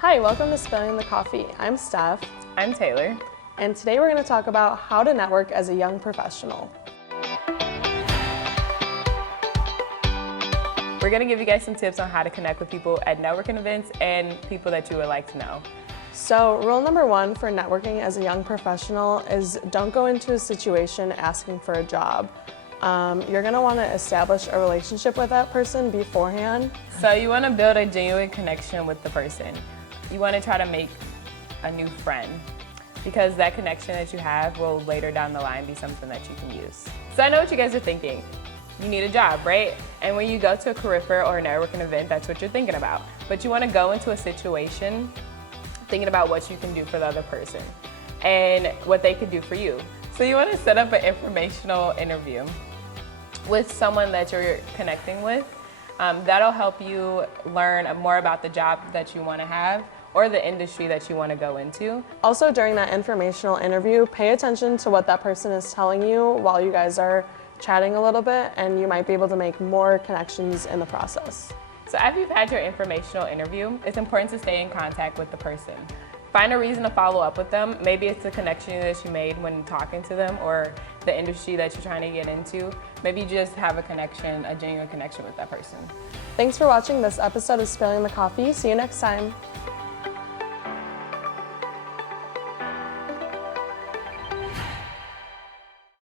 Hi, welcome to Spilling the Coffee. I'm Steph. I'm Taylor. And today we're going to talk about how to network as a young professional. We're going to give you guys some tips on how to connect with people at networking events and people that you would like to know. So, rule number one for networking as a young professional is don't go into a situation asking for a job. You're going to want to establish a relationship with that person beforehand. So you want to build a genuine connection with the person. You want to try to make a new friend because that connection that you have will later down the line be something that you can use. So I know what you guys are thinking. You need a job, right? And when you go to a career fair or a networking event, that's what you're thinking about. But you want to go into a situation thinking about what you can do for the other person and what they could do for you. So you want to set up an informational interview with someone that you're connecting with. That'll help you learn more about the job that you want to have or the industry that you want to go into. Also, during that informational interview, pay attention to what that person is telling you while you guys are chatting a little bit, and you might be able to make more connections in the process. So after you've had your informational interview, it's important to stay in contact with the person. Find a reason to follow up with them. Maybe it's the connection that you made when talking to them or the industry that you're trying to get into. Maybe you just have a connection, a genuine connection with that person. Thanks for watching this episode of Spilling the Coffee. See you next time.